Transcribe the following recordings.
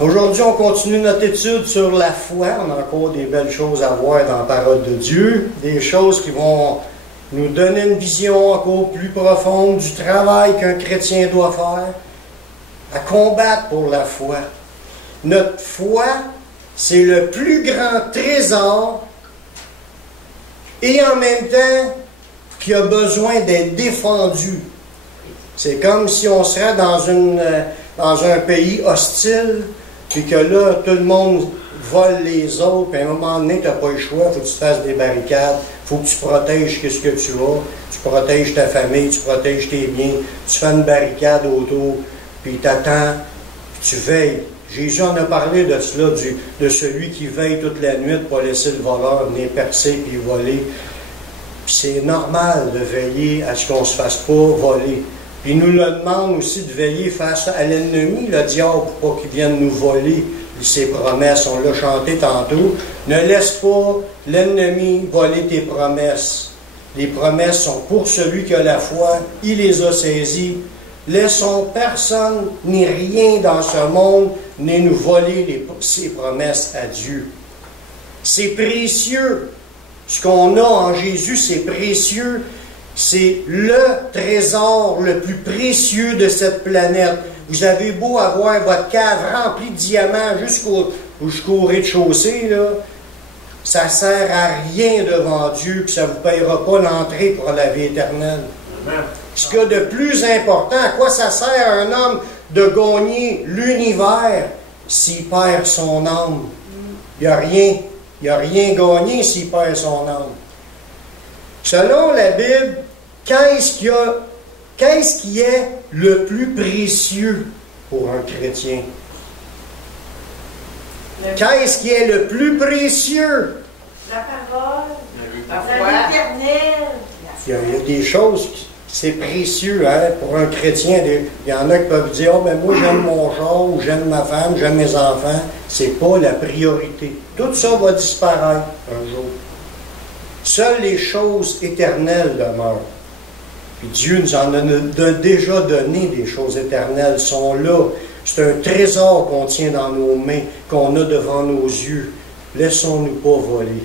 Aujourd'hui, on continue notre étude sur la foi. On a encore des belles choses à voir dans la parole de Dieu. Des choses qui vont nous donner une vision encore plus profonde du travail qu'un chrétien doit faire à combattre pour la foi. Notre foi, c'est le plus grand trésor et en même temps qui a besoin d'être défendu. C'est comme si on serait dans un pays hostile, puis que là, tout le monde vole les autres, puis à un moment donné, tu n'as pas le choix, il faut que tu te fasses des barricades, il faut que tu protèges ce que tu as, tu protèges ta famille, tu protèges tes biens, tu fais une barricade autour, puis tu attends, puis tu veilles. Jésus en a parlé de cela, de celui qui veille toute la nuit pour pas laisser le voleur venir percer puis voler. Puis c'est normal de veiller à ce qu'on ne se fasse pas voler. Puis il nous le demande aussi de veiller face à l'ennemi, le diable, pour pas qu'il vienne nous voler ses promesses. On l'a chanté tantôt. Ne laisse pas l'ennemi voler tes promesses. Les promesses sont pour celui qui a la foi. Il les a saisies. Laissons personne ni rien dans ce monde ni nous voler ses promesses à Dieu. C'est précieux. Ce qu'on a en Jésus, c'est précieux. C'est le trésor le plus précieux de cette planète. Vous avez beau avoir votre cave remplie de diamants jusqu'au rez-de-chaussée, là, ça ne sert à rien devant Dieu, puis ça ne vous payera pas l'entrée pour la vie éternelle. Amen. Ce qu'il y a de plus important, à quoi ça sert à un homme de gagner l'univers s'il perd son âme? Il n'y a rien gagné s'il perd son âme. Selon la Bible, qu'est-ce qui est le plus précieux pour un chrétien? Qu'est-ce qui est le plus précieux? La parole, la vie éternelle. Il y a des choses qui c'est précieux hein, pour un chrétien. Il y en a qui peuvent dire « Oh, ben moi j'aime mon char, ou j'aime ma femme, j'aime mes enfants. » C'est pas la priorité. Tout ça va disparaître un jour. Seules les choses éternelles demeurent. Puis Dieu nous en a déjà donné des choses éternelles, sont là. C'est un trésor qu'on tient dans nos mains, qu'on a devant nos yeux. Laissons-nous pas voler.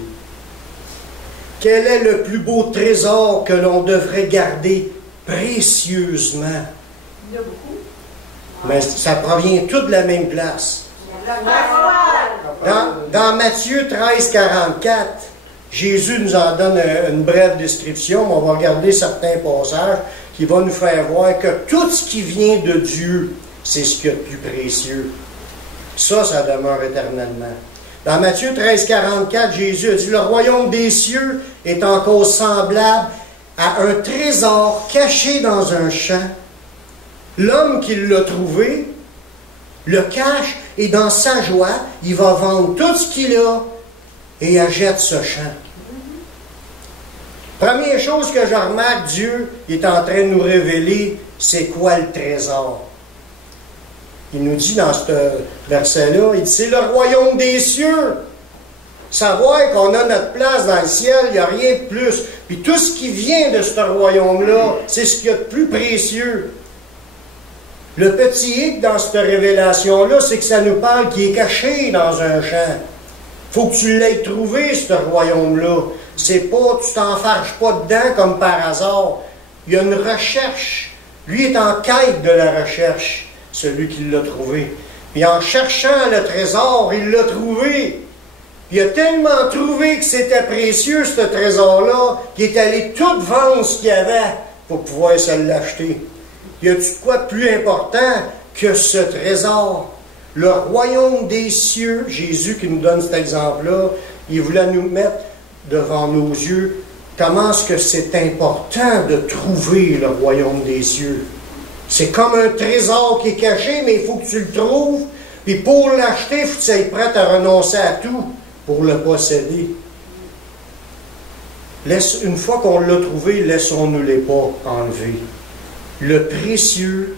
Quel est le plus beau trésor que l'on devrait garder précieusement? Il y en a beaucoup. Mais ça provient tout de la même place. Dans Matthieu 13, 44, Jésus nous en donne une brève description, mais on va regarder certains passages qui vont nous faire voir que tout ce qui vient de Dieu, c'est ce qu'il y a de plus précieux. Ça demeure éternellement. Dans Matthieu 13, 44, Jésus a dit « Le royaume des cieux est encore semblable à un trésor caché dans un champ. L'homme qui l'a trouvé le cache et dans sa joie, il va vendre tout ce qu'il a et achète ce champ. » Première chose que je remarque, Dieu est en train de nous révéler, c'est quoi le trésor. Il nous dit dans ce verset-là, il dit, c'est le royaume des cieux. Savoir qu'on a notre place dans le ciel, il n'y a rien de plus. Puis tout ce qui vient de ce royaume-là, c'est ce qu'il y a de plus précieux. Le petit hic dans cette révélation-là, c'est que ça nous parle qui est caché dans un champ. Il faut que tu l'aies trouvé, ce royaume-là. C'est pas, tu t'enfarges pas dedans comme par hasard. Il y a une recherche. Lui est en quête de la recherche. Celui qui l'a trouvé. Puis en cherchant le trésor, il l'a trouvé. Puis il a tellement trouvé que c'était précieux, ce trésor-là, qu'il est allé tout vendre ce qu'il y avait pour pouvoir se l'acheter. Y a-t-il quoi de plus important que ce trésor? Le royaume des cieux, Jésus qui nous donne cet exemple-là, il voulait nous mettre devant nos yeux comment est-ce que c'est important de trouver le royaume des cieux. C'est comme un trésor qui est caché, mais il faut que tu le trouves. Puis pour l'acheter, il faut que tu sois prêt à renoncer à tout pour le posséder. Une fois qu'on l'a trouvé, laissons-nous-les pas enlever. Le précieux,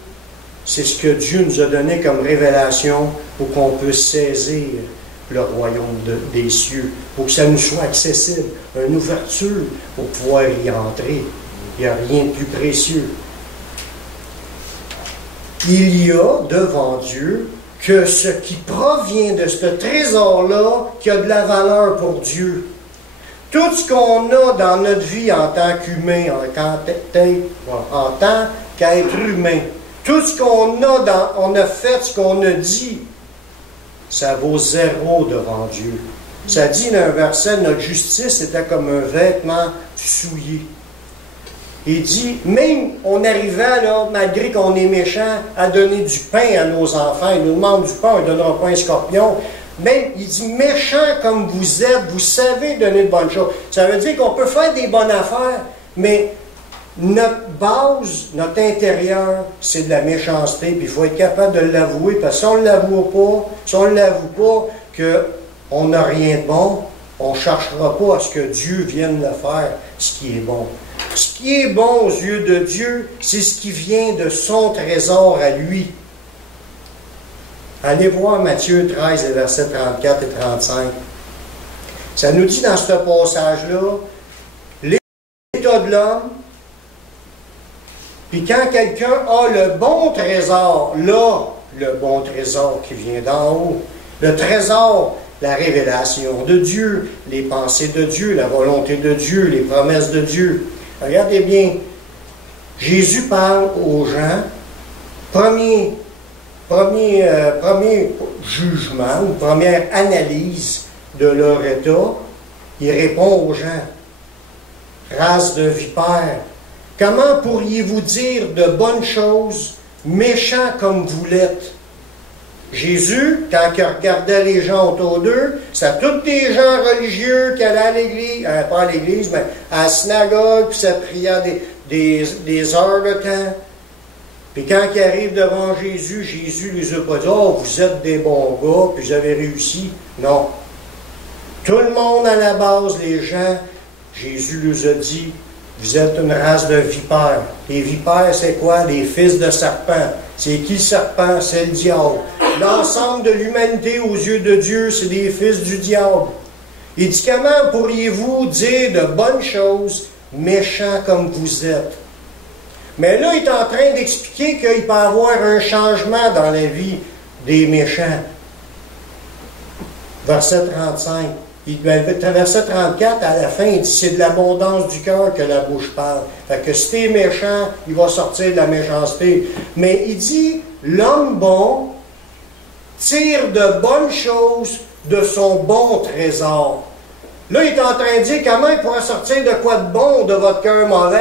c'est ce que Dieu nous a donné comme révélation pour qu'on puisse saisir le royaume des cieux, pour que ça nous soit accessible, une ouverture pour pouvoir y entrer. Il n'y a rien de plus précieux. Il y a devant Dieu que ce qui provient de ce trésor-là, qui a de la valeur pour Dieu. Tout ce qu'on a dans notre vie en tant qu'humain, en tant qu'être humain, tout ce qu'on a, on a fait, ce qu'on a dit, ça vaut zéro devant Dieu. Ça dit dans un verset, notre justice était comme un vêtement souillé. Il dit, même on arrivait, là, malgré qu'on est méchant, à donner du pain à nos enfants. Il nous demande du pain, on ne donnera pas un scorpion. Même, il dit, méchant comme vous êtes, vous savez donner de bonnes choses. Ça veut dire qu'on peut faire des bonnes affaires, mais notre base, notre intérieur, c'est de la méchanceté, puis il faut être capable de l'avouer, parce que si on ne l'avoue pas, si on ne l'avoue pas qu'on n'a rien de bon, on ne cherchera pas à ce que Dieu vienne le faire, ce qui est bon. Ce qui est bon aux yeux de Dieu, c'est ce qui vient de son trésor à lui. Allez voir Matthieu 13, versets 34 et 35. Ça nous dit dans ce passage-là, l'état de l'homme, puis quand quelqu'un a le bon trésor, là, le bon trésor qui vient d'en haut, le trésor, la révélation de Dieu, les pensées de Dieu, la volonté de Dieu, les promesses de Dieu. Regardez bien, Jésus parle aux gens, premier jugement ou première analyse de leur état, il répond aux gens, race de vipères, comment pourriez-vous dire de bonnes choses, méchants comme vous l'êtes? Jésus, quand il regardait les gens autour d'eux, c'était tous des gens religieux qui allaient à l'église, pas à l'église, mais à la synagogue, puis ça priait des heures de temps. Puis quand ils arrivent devant Jésus, Jésus ne les a pas dit « Oh, vous êtes des bons gars, puis vous avez réussi. » Non. Tout le monde à la base, les gens, Jésus leur a dit « Vous êtes une race de vipères. » Les vipères, c'est quoi? Les fils de serpents. C'est qui le serpent? C'est le diable. L'ensemble de l'humanité aux yeux de Dieu, c'est des fils du diable. Il dit, comment pourriez-vous dire de bonnes choses, méchants comme vous êtes? Mais là, il est en train d'expliquer qu'il peut y avoir un changement dans la vie des méchants. Verset 35. Verset 34, à la fin, il dit, c'est de l'abondance du cœur que la bouche parle. Fait que si t'es méchant, il va sortir de la méchanceté. Mais il dit, l'homme bon tire de bonnes choses de son bon trésor. Là, il est en train de dire comment il pourra sortir de quoi de bon de votre cœur mauvais,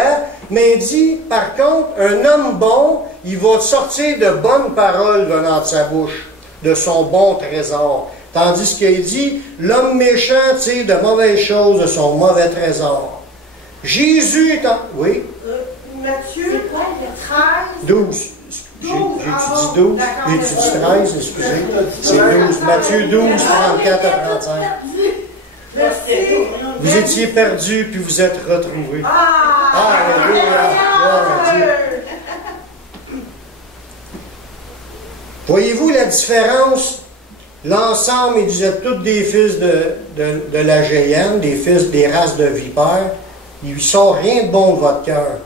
mais il dit, par contre, un homme bon, il va sortir de bonnes paroles venant de sa bouche, de son bon trésor. Tandis qu'il dit, l'homme méchant tire de mauvaises choses de son mauvais trésor. Jésus est en... Oui? Matthieu, c'est quoi, le 13? 12. J'ai-tu dit 12? J'ai-tu dit 13? Excusez. C'est 12. Matthieu 12, 34 à 35. Vous étiez perdus, puis vous êtes retrouvés. Alléluia! Voyez-vous la différence? L'ensemble, ils étaient tous des fils de la géhenne, des fils des races de vipères. Il ne sort rien de bon de votre cœur.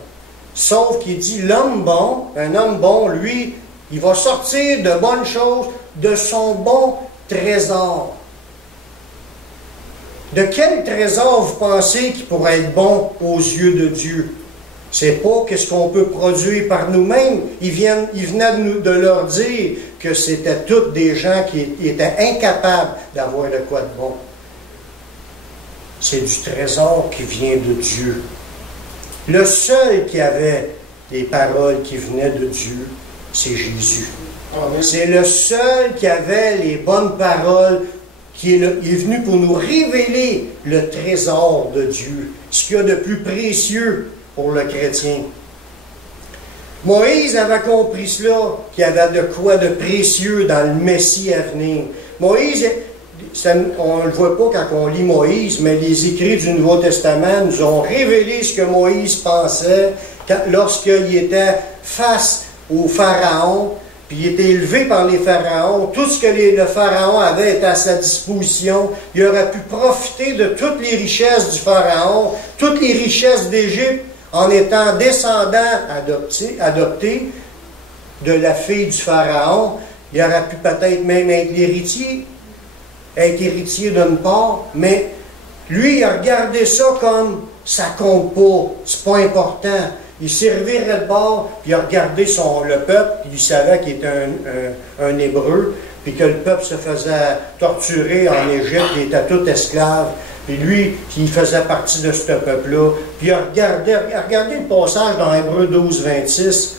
Sauf qu'il dit, l'homme bon, un homme bon, lui, il va sortir de bonnes choses de son bon trésor. De quel trésor vous pensez qui pourrait être bon aux yeux de Dieu? C'est pas ce qu'on peut produire par nous-mêmes. Il venait de leur dire que c'était tous des gens qui étaient incapables d'avoir de quoi de bon. C'est du trésor qui vient de Dieu. Le seul qui avait des paroles qui venaient de Dieu, c'est Jésus. C'est le seul qui avait les bonnes paroles, qui est venu pour nous révéler le trésor de Dieu, ce qu'il y a de plus précieux pour le chrétien. Moïse avait compris cela, qu'il y avait de quoi de précieux dans le Messie à venir. Moïse, on ne le voit pas quand on lit Moïse, mais les écrits du Nouveau Testament nous ont révélé ce que Moïse pensait lorsqu'il était face au Pharaon, puis il était élevé par les pharaons. Tout ce que le Pharaon avait était à sa disposition. Il aurait pu profiter de toutes les richesses du Pharaon, toutes les richesses d'Égypte, en étant descendant adopté de la fille du Pharaon. Il aurait pu peut-être même être héritier d'une part, mais lui, il a regardé ça comme ça compte pas, c'est pas important. Il s'est reviré de bord, puis il a regardé le peuple, puis il savait qu'il était un Hébreu, puis que le peuple se faisait torturer en Égypte, il était tout esclave. Puis lui, il faisait partie de ce peuple-là. Puis il a regardé le passage dans Hébreux 12, 26.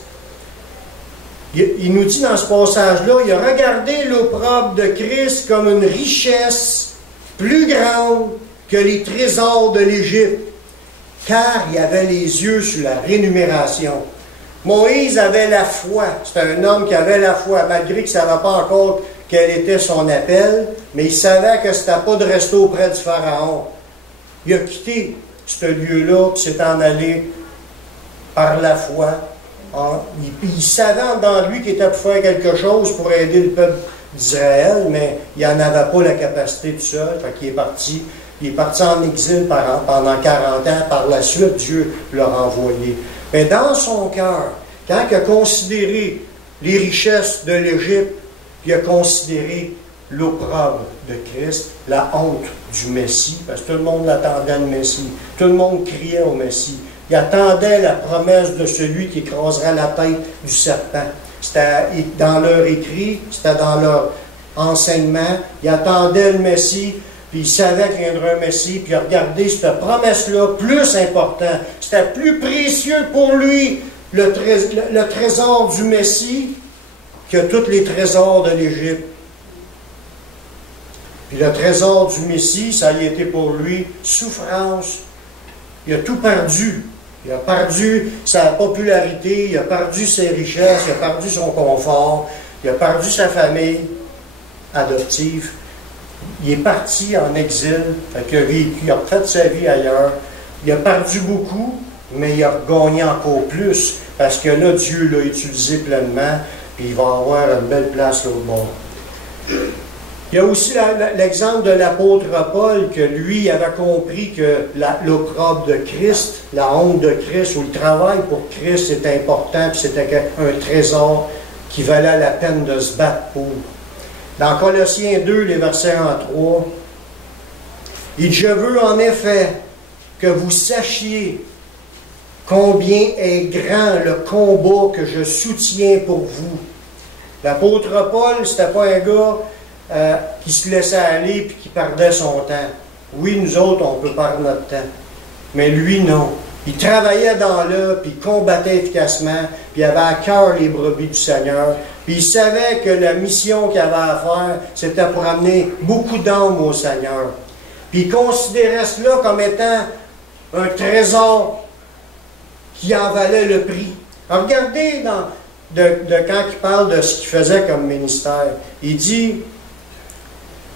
Il nous dit dans ce passage-là, il a regardé l'opprobre de Christ comme une richesse plus grande que les trésors de l'Égypte, car il avait les yeux sur la rémunération. Moïse avait la foi. C'était un homme qui avait la foi, malgré qu'il ne savait pas encore quel était son appel, mais il savait que ce n'était pas de rester auprès du Pharaon. Il a quitté ce lieu-là, puis s'est en allé par la foi. Il savait dans lui qu'il était pour faire quelque chose pour aider le peuple d'Israël, mais il n'en avait pas la capacité tout seul. Fait qu'il est parti. Il est parti en exil pendant 40 ans. Par la suite, Dieu l'a renvoyé. Mais dans son cœur, quand il a considéré les richesses de l'Égypte, il a considéré l'opprobre de Christ, la honte du Messie, parce que tout le monde l'attendait le Messie. Tout le monde criait au Messie. Il attendait la promesse de celui qui écraserait la tête du serpent. C'était dans leur écrit, c'était dans leur enseignement. Il attendait le Messie, puis il savait qu'il viendrait un Messie, puis il a regardé cette promesse-là plus important. C'était plus précieux pour lui, le trésor du Messie, que tous les trésors de l'Égypte. Puis le trésor du Messie, ça y était pour lui souffrance. Il a tout perdu. Il a perdu sa popularité, il a perdu ses richesses, il a perdu son confort, il a perdu sa famille adoptive. Il est parti en exil, il a fait sa vie ailleurs. Il a perdu beaucoup, mais il a gagné encore plus, parce que là, Dieu l'a utilisé pleinement, puis il va avoir une belle place l'autre bord. Il y a aussi l'exemple de l'apôtre Paul, que lui avait compris que l'opprobre de Christ, la honte de Christ, ou le travail pour Christ, c'était important, puis c'était un trésor qui valait la peine de se battre pour. Dans Colossiens 2, les versets 1 à 3, il dit « Je veux en effet que vous sachiez combien est grand le combat que je soutiens pour vous. » L'apôtre Paul, c'était pas un gars qui se laissait aller et qui perdait son temps. Oui, nous autres, on peut perdre notre temps. Mais lui, non. Il travaillait dans l'œuvre, puis il combattait efficacement, puis il avait à cœur les brebis du Seigneur. Puis il savait que la mission qu'il avait à faire, c'était pour amener beaucoup d'âmes au Seigneur. Puis il considérait cela comme étant un trésor qui en valait le prix. Alors, regardez quand il parle de ce qu'il faisait comme ministère. Il dit...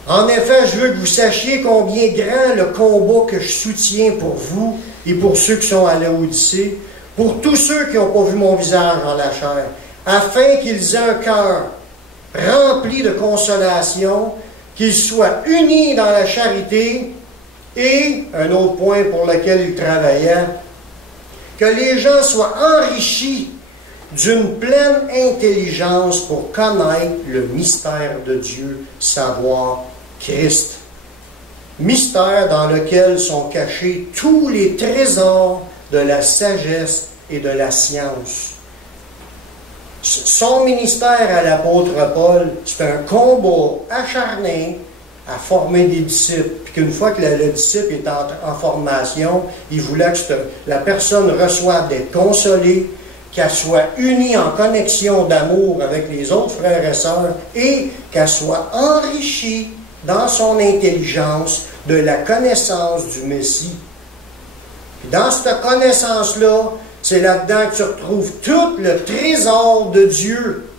En effet, je veux que vous sachiez combien grand le combat que je soutiens pour vous et pour ceux qui sont à Laodicée, pour tous ceux qui n'ont pas vu mon visage en la chair, afin qu'ils aient un cœur rempli de consolation, qu'ils soient unis dans la charité, et, un autre point pour lequel il travaillait, que les gens soient enrichis d'une pleine intelligence pour connaître le mystère de Dieu, savoir Christ. Mystère dans lequel sont cachés tous les trésors de la sagesse et de la science. Son ministère à l'apôtre Paul, c'est un combat acharné à former des disciples. Puis qu'une fois que le disciple est en formation, il voulait que la personne reçoive d'être consolée, qu'elle soit unie en connexion d'amour avec les autres frères et sœurs et qu'elle soit enrichie dans son intelligence de la connaissance du Messie. Puis dans cette connaissance-là, c'est là-dedans que tu retrouves tout le trésor de Dieu.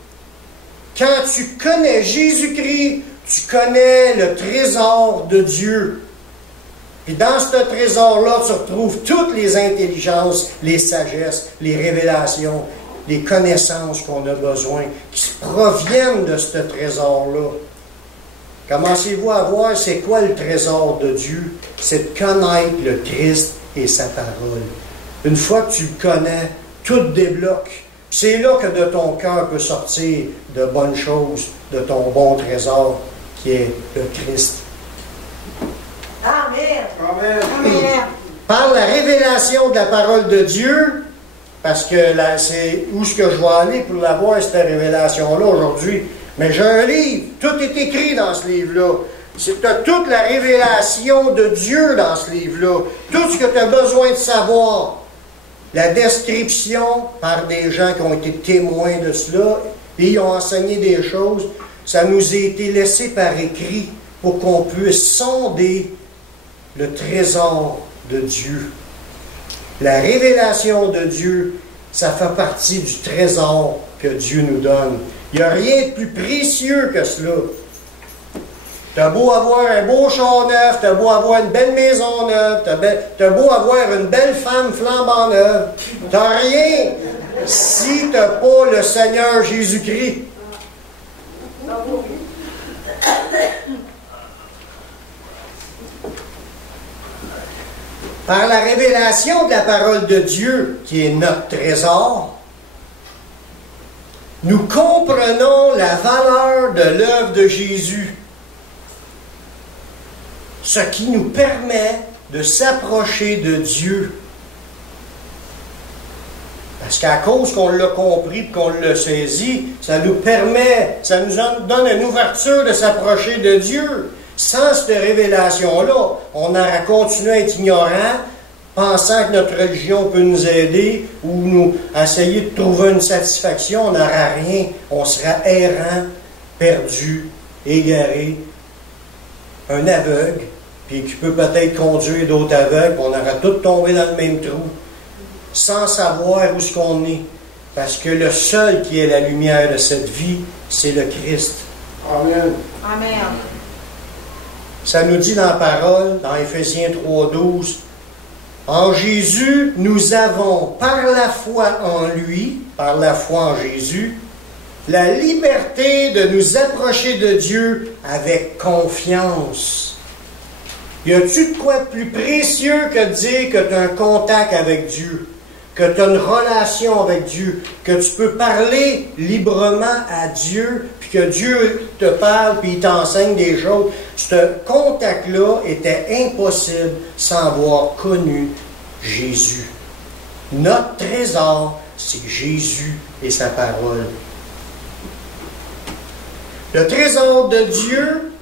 Quand tu connais Jésus-Christ, tu connais le trésor de Dieu. Puis dans ce trésor-là, tu retrouves toutes les intelligences, les sagesses, les révélations, les connaissances qu'on a besoin, qui proviennent de ce trésor-là. Commencez-vous à voir c'est quoi le trésor de Dieu? C'est de connaître le Christ et sa parole. Une fois que tu le connais, tout débloque. C'est là que de ton cœur peut sortir de bonnes choses, de ton bon trésor qui est le Christ. Amen. Amen. Amen. Par la révélation de la parole de Dieu, parce que là, c'est où est-ce que je vais aller pour l'avoir, cette révélation-là aujourd'hui. Mais j'ai un livre, tout est écrit dans ce livre-là. Tu as toute la révélation de Dieu dans ce livre-là. Tout ce que tu as besoin de savoir. La description par des gens qui ont été témoins de cela, et ils ont enseigné des choses. Ça nous a été laissé par écrit pour qu'on puisse sonder le trésor de Dieu. La révélation de Dieu, ça fait partie du trésor que Dieu nous donne. Il n'y a rien de plus précieux que cela. Tu as beau avoir un beau char neuf, tu as beau avoir une belle maison neuve, tu as beau avoir une belle femme flambant neuve, tu n'as rien si tu n'as pas le Seigneur Jésus-Christ. Par la révélation de la parole de Dieu, qui est notre trésor, nous comprenons la valeur de l'œuvre de Jésus, ce qui nous permet de s'approcher de Dieu. Parce qu'à cause qu'on l'a compris et qu'on l'a saisi, ça nous permet, ça nous donne une ouverture de s'approcher de Dieu. Sans cette révélation-là, on aurait continué à être ignorant, pensant que notre religion peut nous aider ou nous essayer de trouver une satisfaction, on n'aurait rien. On serait errant, perdu, égaré, un aveugle, puis qui peut peut-être conduire d'autres aveugles, on aurait tous tombé dans le même trou, sans savoir où est-ce qu'on est. Parce que le seul qui est la lumière de cette vie, c'est le Christ. Amen. Amen. Ça nous dit dans la parole, dans Éphésiens 3,12, en Jésus, nous avons, par la foi en lui, par la foi en Jésus, la liberté de nous approcher de Dieu avec confiance. Y a-tu de quoi de plus précieux que de dire que tu as un contact avec Dieu, que tu as une relation avec Dieu, que tu peux parler librement à Dieu, puis que Dieu te parle, puis il t'enseigne des choses. Ce contact-là était impossible sans avoir connu Jésus. Notre trésor, c'est Jésus et sa parole. Le trésor de Dieu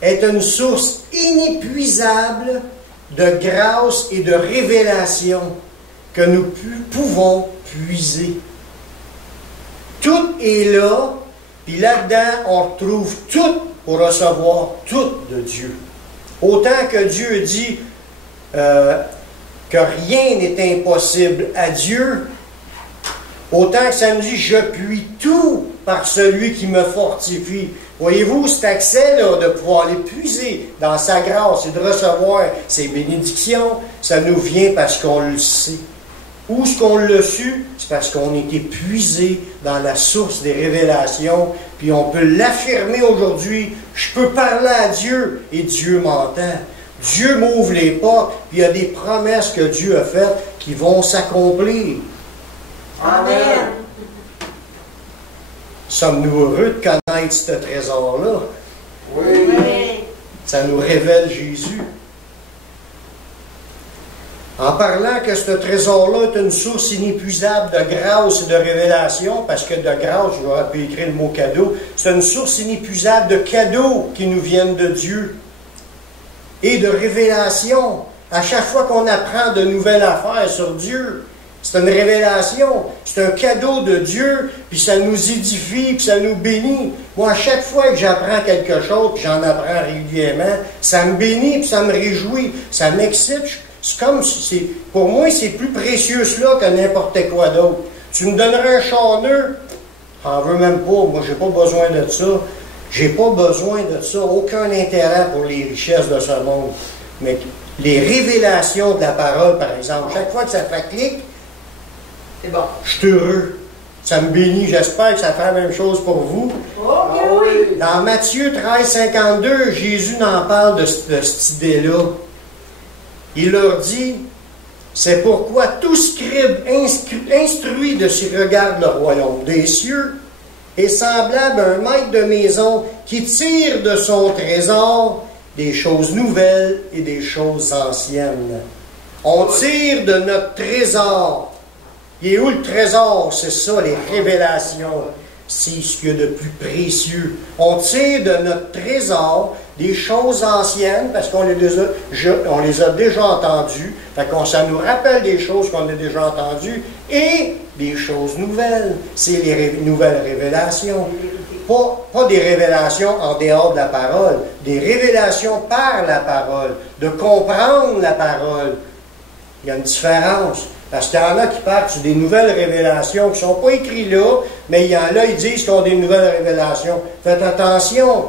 est une source inépuisable de grâce et de révélation que nous pouvons puiser. Tout est là, puis là-dedans, on retrouve tout pour recevoir tout de Dieu. Autant que Dieu dit que rien n'est impossible à Dieu, autant que ça nous dit « je puis tout par celui qui me fortifie ». Voyez-vous, cet accès-là de pouvoir aller puiser dans sa grâce et de recevoir ses bénédictions, ça nous vient parce qu'on le sait. Où est-ce qu'on l'a su? C'est parce qu'on était puisé dans la source des révélations, puis on peut l'affirmer aujourd'hui. Je peux parler à Dieu et Dieu m'entend. Dieu m'ouvre les portes, puis il y a des promesses que Dieu a faites qui vont s'accomplir. Amen. Sommes-nous heureux de connaître ce trésor-là? Oui. Oui. Ça nous révèle Jésus. En parlant que ce trésor-là est une source inépuisable de grâce et de révélation, parce que de grâce, j'aurais pu écrire le mot cadeau, c'est une source inépuisable de cadeaux qui nous viennent de Dieu et de révélation. À chaque fois qu'on apprend de nouvelles affaires sur Dieu, c'est une révélation, c'est un cadeau de Dieu, puis ça nous édifie, puis ça nous bénit. Moi, à chaque fois que j'apprends quelque chose, puis j'en apprends régulièrement, ça me bénit, puis ça me réjouit, ça m'excite. C'est comme si, pour moi, c'est plus précieux cela que n'importe quoi d'autre. Tu me donnerais un char neuf, j'en veux même pas, moi, j'ai pas besoin de ça. J'ai pas besoin de ça, aucun intérêt pour les richesses de ce monde. Mais les révélations de la parole, par exemple, chaque fois que ça fait clic, C'est bon. je suis heureux. Ça me bénit. J'espère que ça fait la même chose pour vous. Ok, oui. Dans Matthieu 13, 52, Jésus n'en parle de cette idée-là. Il leur dit, c'est pourquoi tout scribe instruit de ce qui regarde le royaume des cieux est semblable à un maître de maison qui tire de son trésor des choses nouvelles et des choses anciennes. On tire de notre trésor. Il est où le trésor? C'est ça, les révélations. C'est ce qu'il y a de plus précieux. On tire de notre trésor des choses anciennes, parce qu'on les a déjà entendues. Ça nous rappelle des choses qu'on a déjà entendues, et des choses nouvelles. C'est les nouvelles révélations. Pas des révélations en dehors de la parole, des révélations par la parole, de comprendre la parole. Il y a une différence. Parce qu'il y en a qui partent sur des nouvelles révélations qui ne sont pas écrites là, mais il y en a, ils disent qu'ils ont des nouvelles révélations. Faites attention.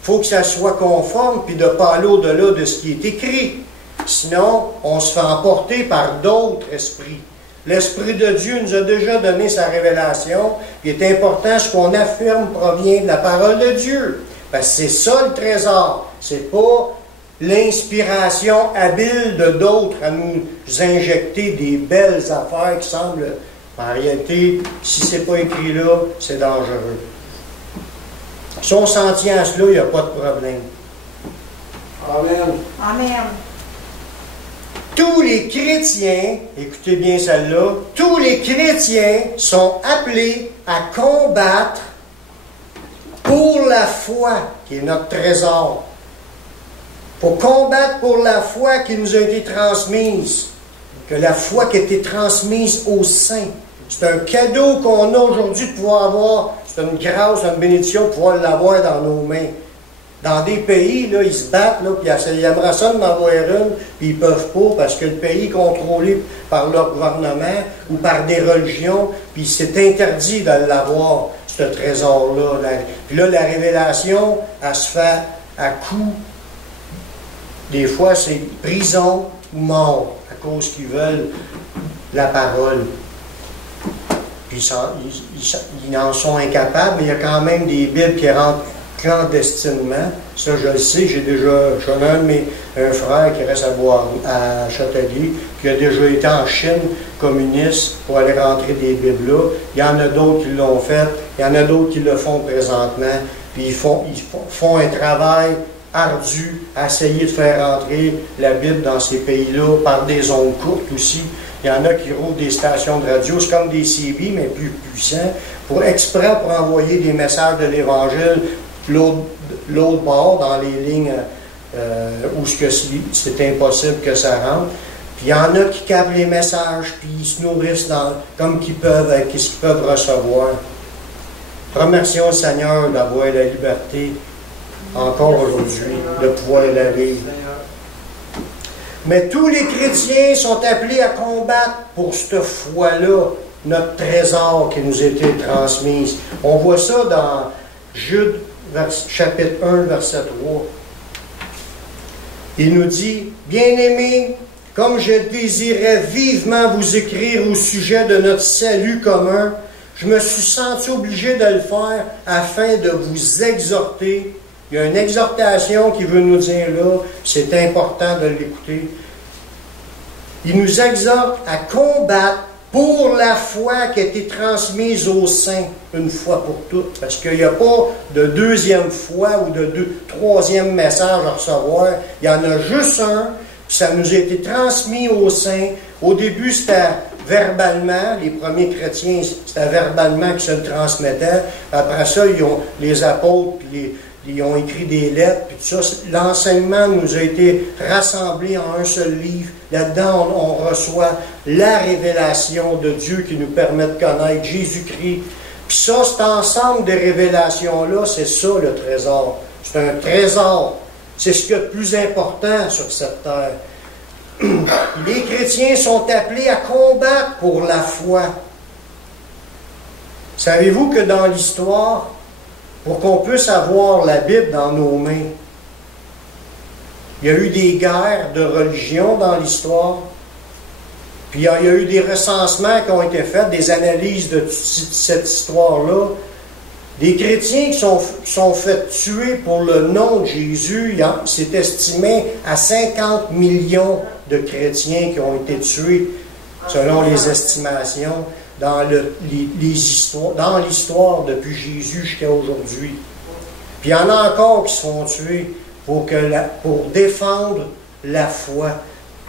Il faut que ça soit conforme, puis de ne pas aller au-delà de ce qui est écrit. Sinon, on se fait emporter par d'autres esprits. L'Esprit de Dieu nous a déjà donné sa révélation. Il est important, ce qu'on affirme provient de la parole de Dieu. Parce que c'est ça le trésor. C'est pas l'inspiration habile de d'autres à nous injecter des belles affaires qui semblent, en réalité, si ce n'est pas écrit là, c'est dangereux. Si on s'en tient à cela, il n'y a pas de problème. Amen. Amen. Tous les chrétiens, écoutez bien celle-là, tous les chrétiens sont appelés à combattre pour la foi, qui est notre trésor. Pour combattre pour la foi qui nous a été transmise, que la foi qui a été transmise aux saints. C'est un cadeau qu'on a aujourd'hui de pouvoir avoir, c'est une grâce, une bénédiction de pouvoir l'avoir dans nos mains. Dans des pays, là, ils se battent, là, puis ils aimeraient ça de m'avoir une, puis ils ne peuvent pas, parce que le pays est contrôlé par leur gouvernement ou par des religions, puis c'est interdit de l'avoir, ce trésor-là. Puis là, la révélation, elle se fait à coup. Des fois, c'est prison ou mort, à cause qu'ils veulent la parole. Puis ils en sont incapables, mais il y a quand même des Bibles qui rentrent clandestinement. Ça, je le sais, j'en ai un frère qui reste à Châtelier, qui a déjà été en Chine communiste pour aller rentrer des Bibles là. Il y en a d'autres qui l'ont fait, il y en a d'autres qui le font présentement, puis ils font un travail ardu à essayer de faire rentrer la Bible dans ces pays-là par des ondes courtes aussi. Il y en a qui roulent des stations de radio, c'est comme des CB, mais plus puissants, pour envoyer des messages de l'Évangile l'autre bord, dans les lignes où c'est impossible que ça rentre. Puis il y en a qui captent les messages, puis ils se nourrissent comme qu'ils peuvent, avec ce qu'ils peuvent recevoir. Remercions le Seigneur d'avoir la liberté encore aujourd'hui, de pouvoir la vivre. Mais tous les chrétiens sont appelés à combattre pour cette foi-là, notre trésor qui nous a été transmis. On voit ça dans Jude, chapitre 1, verset 3. Il nous dit, « Bien-aimés, comme je désirais vivement vous écrire au sujet de notre salut commun, je me suis senti obligé de le faire afin de vous exhorter. » Il y a une exhortation qui veut nous dire là, c'est important de l'écouter. Il nous exhorte à combattre pour la foi qui a été transmise aux saints une fois pour toutes. Parce qu'il n'y a pas de deuxième foi ou de troisième message à recevoir. Il y en a juste un, puis ça nous a été transmis aux saints. Au début, c'était verbalement, les premiers chrétiens, c'était verbalement qu'ils se le transmettaient. Après ça, les apôtres, ils ont écrit des lettres, puis tout ça. L'enseignement nous a été rassemblé en un seul livre. Là-dedans, on reçoit la révélation de Dieu qui nous permet de connaître Jésus-Christ. Puis ça, cet ensemble de révélations-là, c'est ça le trésor. C'est un trésor. C'est ce qu'il y a de plus important sur cette terre. Les chrétiens sont appelés à combattre pour la foi. Savez-vous que dans l'histoire, pour qu'on puisse avoir la Bible dans nos mains, il y a eu des guerres de religion dans l'histoire, puis il y a eu des recensements qui ont été faits, des analyses de cette histoire-là. Des chrétiens qui sont fait tuer pour le nom de Jésus, c'est estimé à 50 millions de chrétiens qui ont été tués, selon les estimations. dans l'histoire depuis Jésus jusqu'à aujourd'hui. Puis il y en a encore qui se font tuer pour défendre la foi.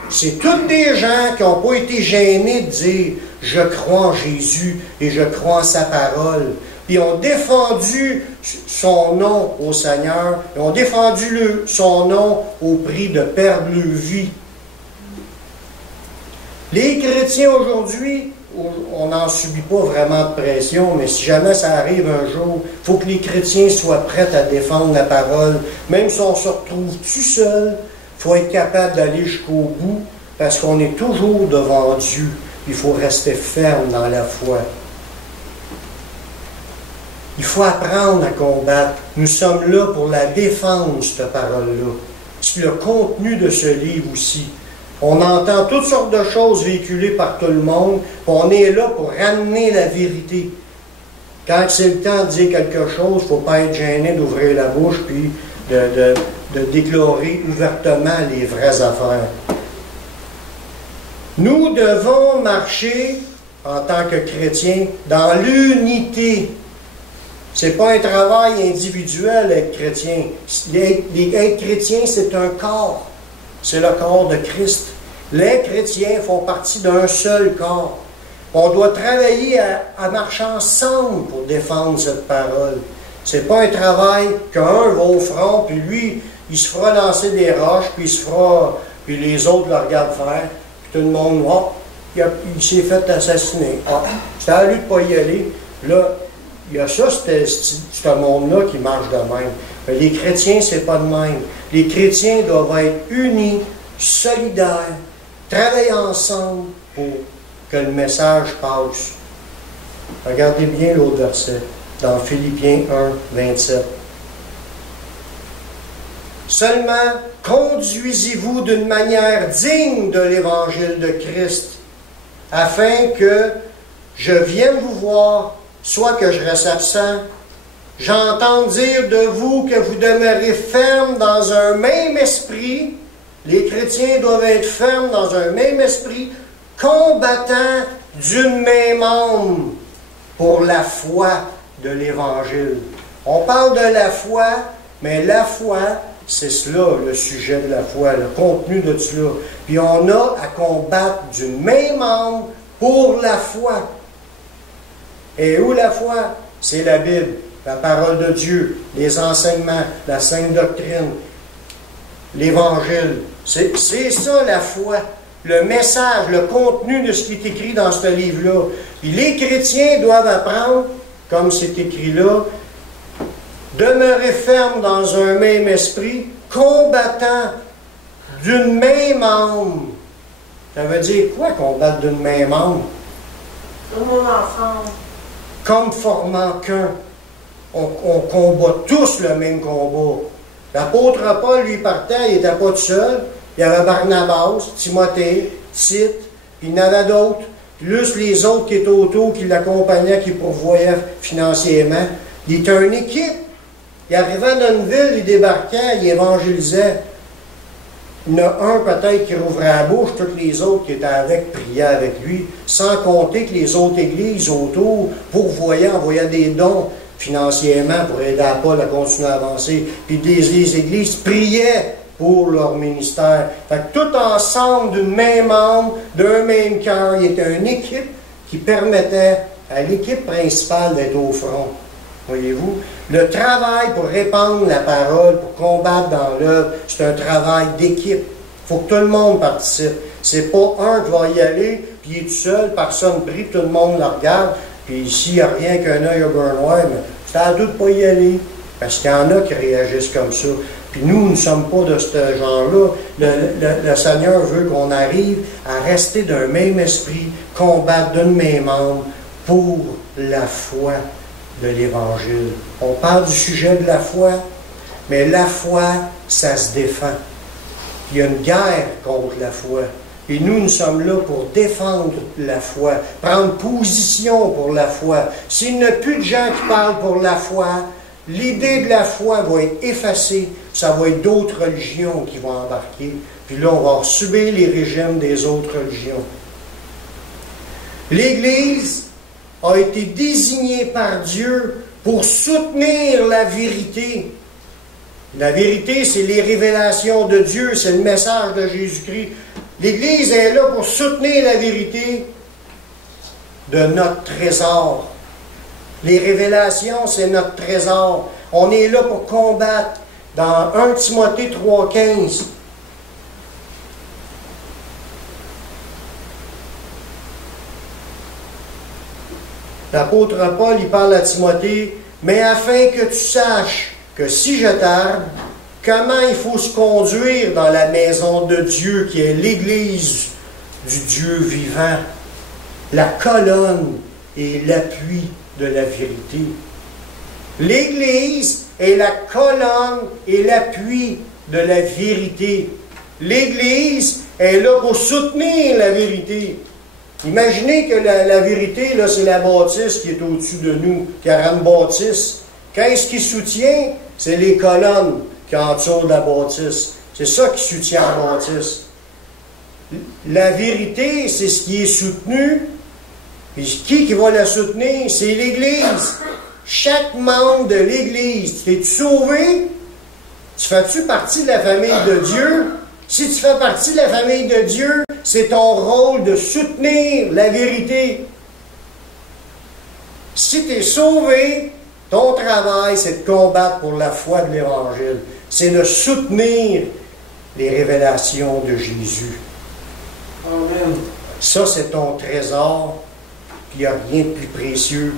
C'est tous des gens qui n'ont pas été gênés de dire « Je crois en Jésus et je crois en sa parole ». Puis ils ont défendu son nom au Seigneur, ils ont défendu son nom au prix de perdre leur vie. Les chrétiens aujourd'hui, on n'en subit pas vraiment de pression, mais si jamais ça arrive un jour, il faut que les chrétiens soient prêts à défendre la parole. Même si on se retrouve tout seul, il faut être capable d'aller jusqu'au bout, parce qu'on est toujours devant Dieu. Il faut rester ferme dans la foi. Il faut apprendre à combattre. Nous sommes là pour la défendre, cette parole-là. C'est le contenu de ce livre aussi. On entend toutes sortes de choses véhiculées par tout le monde, puis on est là pour ramener la vérité. Quand c'est le temps de dire quelque chose, il ne faut pas être gêné d'ouvrir la bouche puis de déclarer ouvertement les vraies affaires. Nous devons marcher, en tant que chrétiens, dans l'unité. Ce n'est pas un travail individuel, être chrétien. Être chrétien, c'est un corps. C'est le corps de Christ. Les chrétiens font partie d'un seul corps. On doit travailler à marcher ensemble pour défendre cette parole. Ce n'est pas un travail qu'un va au front, puis lui, il se fera lancer des roches, puis les autres le regardent faire, puis tout le monde, oh, il s'est fait assassiner. Ah, c'était à lui de ne pas y aller. Là, il y a ça, ce monde-là qui marche de même. Mais les chrétiens, c'est pas de même. Les chrétiens doivent être unis, solidaires, travailler ensemble pour que le message passe. Regardez bien l'autre verset, dans Philippiens 1, 27. Seulement, conduisez-vous d'une manière digne de l'évangile de Christ, afin que je vienne vous voir, soit que je reste absent. J'entends dire de vous que vous demeurez ferme dans un même esprit. Les chrétiens doivent être fermes dans un même esprit, combattant d'une même âme pour la foi de l'Évangile. On parle de la foi, mais la foi, c'est cela, le sujet de la foi, le contenu de cela. Puis on a à combattre d'une même âme pour la foi. Et où la foi? C'est la Bible, la parole de Dieu, les enseignements, la sainte doctrine, l'Évangile. C'est ça la foi, le message, le contenu de ce qui est écrit dans ce livre-là. Puis les chrétiens doivent apprendre, comme c'est écrit là, demeurer ferme dans un même esprit, combattant d'une même âme. Ça veut dire quoi, combattre d'une même âme? Tout le monde ensemble. Comme formant qu'un. On combat tous le même combat. L'apôtre Paul, lui, partait, il n'était pas tout seul. Il y avait Barnabas, Timothée, Tite, puis il y en avait d'autres. Plus les autres qui étaient autour, qui l'accompagnaient, qui pourvoyaient financièrement. Il était une équipe. Il arrivait dans une ville, il débarquait, il évangélisait. Il y en a un peut-être qui rouvrait la bouche, tous les autres qui étaient avec priaient avec lui, sans compter que les autres églises autour pourvoyaient, envoyaient des dons financièrement pour aider à Paul à continuer à avancer. Puis les églises priaient pour leur ministère. Fait que tout ensemble, d'une même âme, d'un même cœur, il était une équipe qui permettait à l'équipe principale d'être au front. Voyez-vous? Le travail pour répandre la parole, pour combattre dans l'œuvre, c'est un travail d'équipe. Il faut que tout le monde participe. C'est pas un qui va y aller, puis il est tout seul, personne prie, tout le monde le regarde, puis s'il n'y a rien qu'un œil au beurre noir, mais c'est à deux de ne pas y aller. Parce qu'il y en a qui réagissent comme ça. Puis nous ne sommes pas de ce genre-là. Le Seigneur veut qu'on arrive à rester d'un même esprit, combattre d'une même âme pour la foi de l'Évangile. On parle du sujet de la foi, mais la foi, ça se défend. Il y a une guerre contre la foi. Et nous sommes là pour défendre la foi, prendre position pour la foi. S'il n'y a plus de gens qui parlent pour la foi, l'idée de la foi va être effacée. Ça va être d'autres religions qui vont embarquer. Puis là, on va subir les régimes des autres religions. L'Église a été désigné par Dieu pour soutenir la vérité. La vérité, c'est les révélations de Dieu, c'est le message de Jésus-Christ. L'Église est là pour soutenir la vérité de notre trésor. Les révélations, c'est notre trésor. On est là pour combattre. Dans 1 Timothée 3,15, l'apôtre Paul, il parle à Timothée, « Mais afin que tu saches que si je tarde, comment il faut se conduire dans la maison de Dieu, qui est l'Église du Dieu vivant, la colonne et l'appui de la vérité. » L'Église est la colonne et l'appui de la vérité. L'Église est là pour soutenir la vérité. Imaginez que la vérité, là, c'est la bâtisse qui est au-dessus de nous, qui a une bâtisse. Qu'est-ce qui soutient? C'est les colonnes qui entourent la bâtisse. C'est ça qui soutient la bâtisse. La vérité, c'est ce qui est soutenu. Puis qui va la soutenir? C'est l'Église. Chaque membre de l'Église. T'es-tu sauvé? Tu fais-tu partie de la famille de Dieu? Si tu fais partie de la famille de Dieu, c'est ton rôle de soutenir la vérité. Si tu es sauvé, ton travail, c'est de combattre pour la foi de l'Évangile. C'est de soutenir les révélations de Jésus. Amen. Ça, c'est ton trésor. Puis il n'y a rien de plus précieux.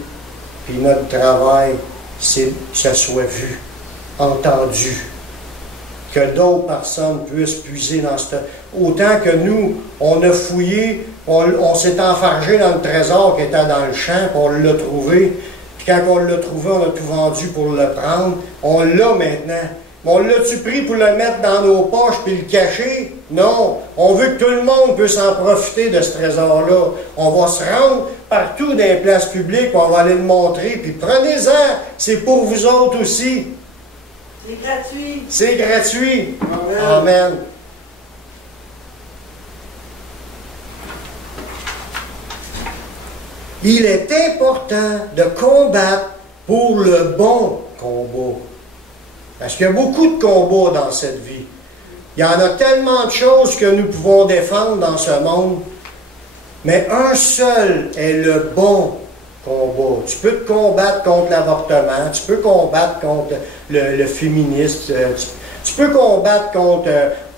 Puis notre travail, c'est que ça soit vu, entendu. Que d'autres personnes puissent puiser dans ce... Autant que nous, on a fouillé, on s'est enfargé dans le trésor qui était dans le champ, puis on l'a trouvé. Puis quand on l'a trouvé, on a tout vendu pour le prendre. On l'a maintenant. On l'a-tu pris pour le mettre dans nos poches puis le cacher? Non. On veut que tout le monde puisse en profiter de ce trésor-là. On va se rendre partout dans les places publiques, on va aller le montrer, puis prenez-en, c'est pour vous autres aussi. C'est gratuit. C'est gratuit. Amen. Amen. Il est important de combattre pour le bon combat. Parce qu'il y a beaucoup de combats dans cette vie. Il y en a tellement de choses que nous pouvons défendre dans ce monde. Mais un seul est le bon combat. Tu peux te combattre contre l'avortement, tu peux combattre contre le féminisme, tu peux combattre contre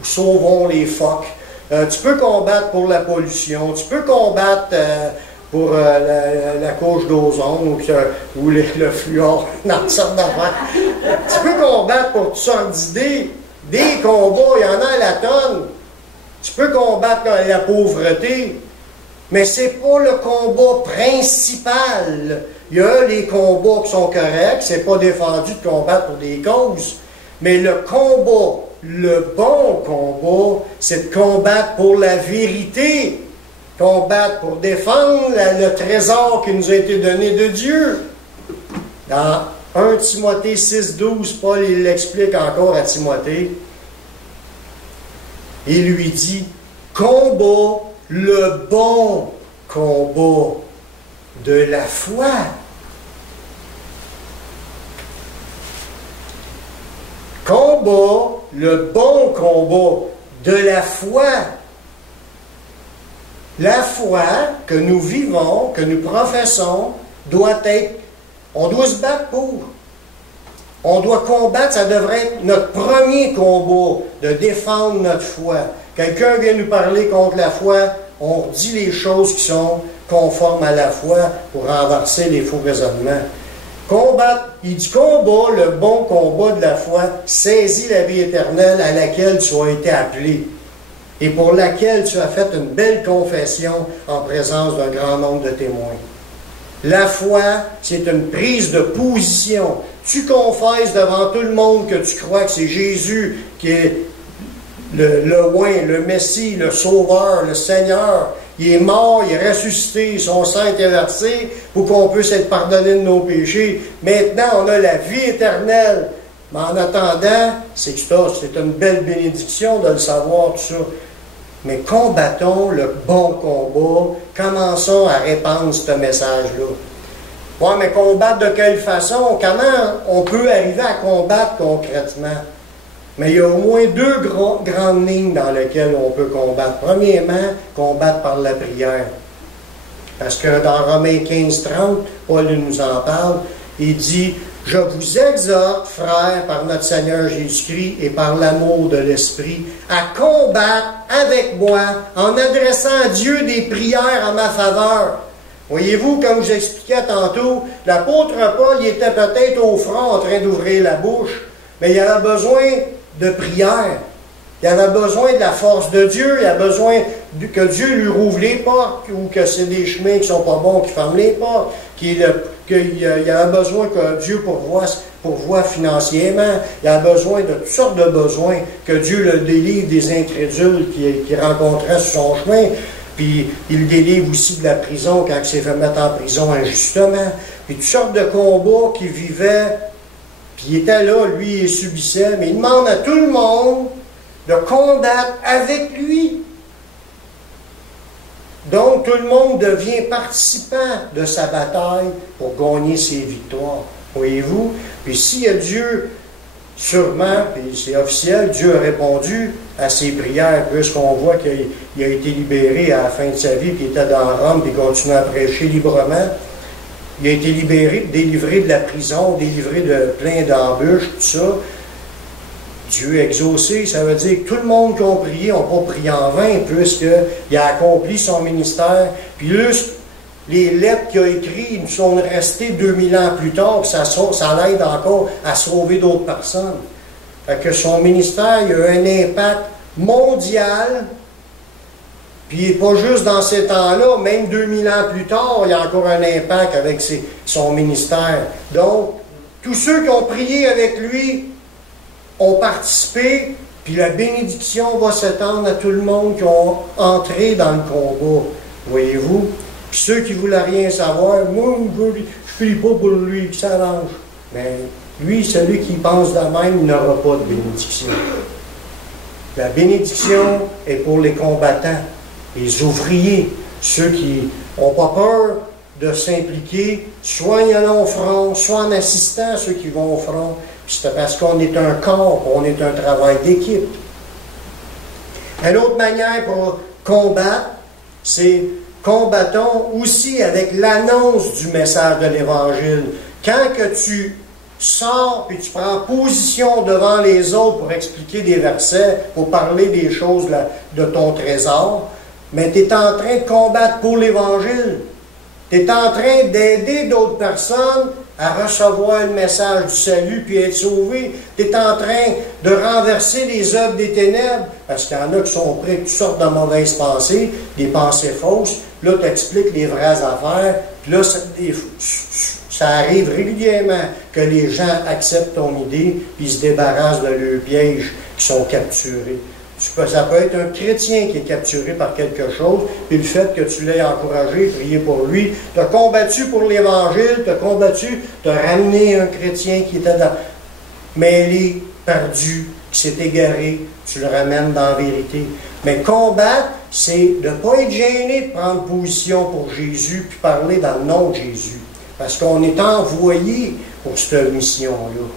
sauvons les phoques, tu peux combattre pour la pollution, tu peux combattre pour la couche d'ozone ou le fluor, dans toutes sortes d'affaires. Tu peux combattre pour toutes sortes d'idées. Des combats, il y en a à la tonne. Tu peux combattre la pauvreté. Mais ce n'est pas le combat principal. Il y a les combats qui sont corrects, c'est pas défendu de combattre pour des causes. Mais le combat, le bon combat, c'est de combattre pour la vérité. Combattre pour défendre le trésor qui nous a été donné de Dieu. Dans 1 Timothée 6,12, Paul il l'explique encore à Timothée. Il lui dit, combat le bon combat de la foi. Combat le bon combat de la foi. La foi que nous vivons, que nous professons, doit être, on doit se battre pour. On doit combattre, ça devrait être notre premier combat, de défendre notre foi. Quelqu'un vient nous parler contre la foi, on dit les choses qui sont conformes à la foi pour renverser les faux raisonnements. Combattre, il dit combat, le bon combat de la foi, saisis la vie éternelle à laquelle tu as été appelé et pour laquelle tu as fait une belle confession en présence d'un grand nombre de témoins. La foi, c'est une prise de position. Tu confesses devant tout le monde que tu crois que c'est Jésus qui est le oint, le Messie, le Sauveur, le Seigneur. Il est mort, il est ressuscité, son sang est versé pour qu'on puisse être pardonné de nos péchés. Maintenant, on a la vie éternelle. Mais en attendant, c'est une belle bénédiction de le savoir, tout ça. Mais combattons le bon combat. Commençons à répandre ce message-là. Ouais, mais combattre de quelle façon? Comment on peut arriver à combattre concrètement? Mais il y a au moins deux grandes lignes dans lesquelles on peut combattre. Premièrement, combattre par la prière. Parce que dans Romains 15:30, Paul nous en parle, il dit « Je vous exhorte, frères, par notre Seigneur Jésus-Christ et par l'amour de l'Esprit, à combattre avec moi en adressant à Dieu des prières en ma faveur. » Voyez-vous, comme je l'expliquais tantôt, l'apôtre Paul, il était peut-être au front en train d'ouvrir la bouche, mais il avait besoin de prière. Il avait besoin de la force de Dieu, il avait besoin que Dieu lui rouvre les portes, ou que c'est des chemins qui ne sont pas bons, qui ferment les portes, qu'il avait besoin que Dieu pourvoie financièrement, il avait besoin de toutes sortes de besoins, que Dieu le délivre des incrédules qu'il rencontrait sur son chemin, puis il le délivre aussi de la prison quand il s'est fait mettre en prison injustement, puis toutes sortes de combats qu'il vivait, puis il était là, lui, il subissait, mais il demande à tout le monde de combattre avec lui. Donc, tout le monde devient participant de sa bataille pour gagner ses victoires. Voyez-vous? Puis s'il y a Dieu, sûrement, puis c'est officiel, Dieu a répondu à ses prières, puisqu'on voit qu'il a été libéré à la fin de sa vie, puis il était dans Rome, puis il continue à prêcher librement. Il a été libéré, délivré de la prison, délivré de plein d'embûches, tout ça. Dieu exaucé, ça veut dire que tout le monde qui a prié n'a pas prié en vain, puisqu'il a accompli son ministère. Puis juste, les lettres qu'il a écrites nous sont restées 2000 ans plus tard, puis ça l'aide encore à sauver d'autres personnes. Fait que son ministère, il a un impact mondial, puis pas juste dans ces temps-là, même 2000 ans plus tard, il y a encore un impact avec son ministère. Donc, tous ceux qui ont prié avec lui ont participé, puis la bénédiction va s'étendre à tout le monde qui ont entré dans le combat. Voyez-vous? Puis ceux qui ne voulaient rien savoir, moi, je ne prie pas pour lui, qui s'arrange. Mais lui, celui qui pense de même, il n'aura pas de bénédiction. La bénédiction est pour les combattants, les ouvriers, ceux qui n'ont pas peur de s'impliquer, soit en allant au front, soit en assistant à ceux qui vont au front. C'est parce qu'on est un corps, on est un travail d'équipe. Une autre manière pour combattre, c'est combattons aussi avec l'annonce du message de l'Évangile. Quand que tu sors et tu prends position devant les autres pour expliquer des versets, pour parler des choses de ton trésor, mais tu es en train de combattre pour l'Évangile. Tu es en train d'aider d'autres personnes à recevoir le message du salut puis être sauvé. Tu es en train de renverser les œuvres des ténèbres, parce qu'il y en a qui sont prêts à toutes sortes de mauvaises pensées, des pensées fausses. Là, tu expliques les vraies affaires, puis là, ça arrive régulièrement que les gens acceptent ton idée, puis ils se débarrassent de leurs pièges qui sont capturés. Ça peut être un chrétien qui est capturé par quelque chose, puis le fait que tu l'aies encouragé, prié pour lui, tu as combattu pour l'Évangile, tu as combattu, tu as ramené un chrétien qui était mêlé, perdu, qui s'est égaré, tu le ramènes dans la vérité. Mais combattre, c'est de ne pas être gêné de prendre position pour Jésus, puis parler dans le nom de Jésus. Parce qu'on est envoyé pour cette mission-là.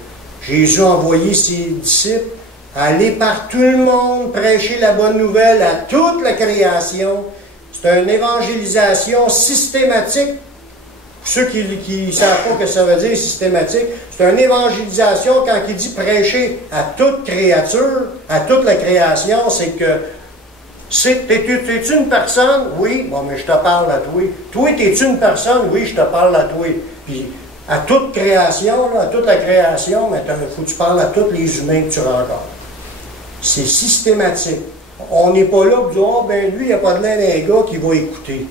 Jésus a envoyé ses disciples aller par tout le monde, prêcher la bonne nouvelle à toute la création. C'est une évangélisation systématique. Pour ceux qui ne savent pas ce que ça veut dire systématique, c'est une évangélisation quand il dit prêcher à toute créature, à toute la création, c'est que t'es-tu une personne? Oui, bon, mais je te parle à toi. Toi, t'es-tu une personne? Oui, je te parle à toi. Puis, à toute création, là, à toute la création, mais il faut que tu parles à tous les humains que tu rencontres. C'est systématique. On n'est pas là pour dire, ah, ben lui, il n'y a pas de l'air d'un gars qui va écouter.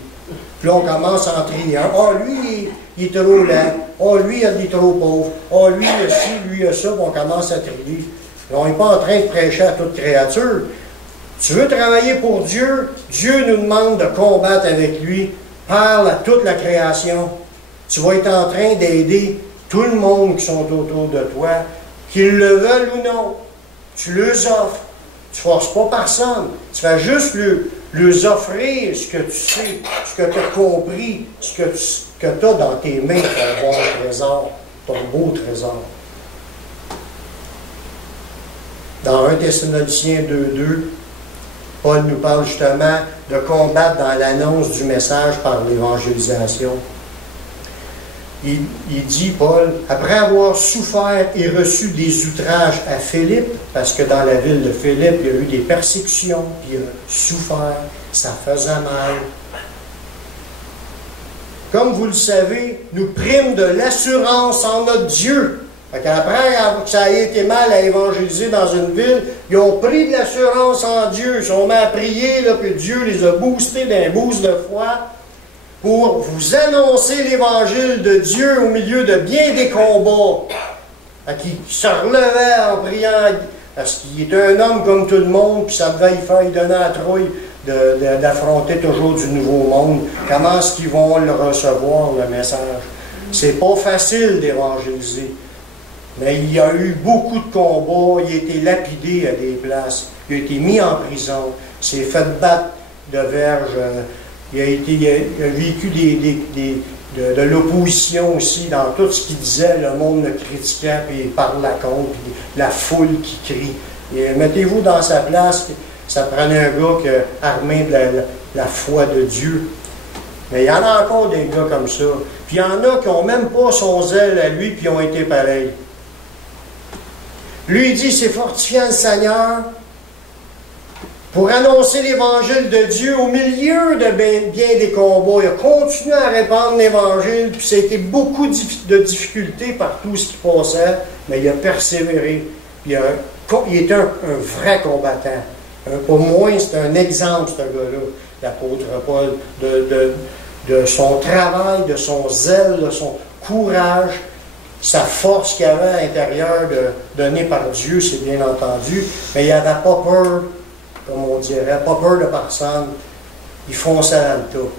Puis là, on commence à en trier un. Ah, lui, il est trop lent. Ah, lui, il est trop pauvre. Ah, lui, il a ci, lui, il a ça. Puis on commence à trier. Là, on n'est pas en train de prêcher à toute créature. Tu veux travailler pour Dieu? Dieu nous demande de combattre avec lui. Parle à toute la création. Tu vas être en train d'aider tout le monde qui sont autour de toi, qu'ils le veulent ou non. Tu leur offres. Tu ne forces pas personne. Tu vas juste leur offrir ce que tu sais, ce que tu as compris, ce que que tu as dans tes mains ton bon trésor, ton beau trésor. Dans 1 Thessaloniciens 2:2, Paul nous parle justement de combattre dans l'annonce du message par l'évangélisation. Il dit, Paul, après avoir souffert et reçu des outrages à Philippe, parce que dans la ville de Philippe, il y a eu des persécutions, puis il a souffert, ça faisait mal. Comme vous le savez, nous prîmes de l'assurance en notre Dieu. Après que ça ait été mal à évangéliser dans une ville, ils ont pris de l'assurance en Dieu. Ils sont mis à prier, là, puis Dieu les a boostés d'un boost de foi pour vous annoncer l'évangile de Dieu au milieu de bien des combats. Qui se relevait en priant, parce qu'il était un homme comme tout le monde, puis ça devait y faire donner la trouille d'affronter toujours du nouveau monde. Comment est-ce qu'ils vont le recevoir, le message? C'est pas facile d'évangéliser. Mais il y a eu beaucoup de combats, il a été lapidé à des places, il a été mis en prison, il s'est fait battre de verge, il a vécu de l'opposition aussi dans tout ce qu'il disait, le monde le critiquait, puis il parlait contre, puis la foule qui crie. Et mettez-vous dans sa place, ça prenait un gars armé de la foi de Dieu. Mais il y en a encore des gars comme ça. Puis il y en a qui n'ont même pas son zèle à lui, puis ont été pareils. Lui, il dit, c'est fortifiant le Seigneur pour annoncer l'évangile de Dieu au milieu de bien des combats. Il a continué à répandre l'évangile, puis ça a été beaucoup de difficultés par tout ce qui passait, mais il a persévéré. Il est un vrai combattant. Pour moi, c'est un exemple, ce gars-là, l'apôtre Paul, de son travail, de son zèle, de son courage, sa force qu'il avait à l'intérieur donnée par Dieu, c'est bien entendu, mais il n'avait pas peur, comme on dirait, pas peur de personne. Il fonçait dans le tas.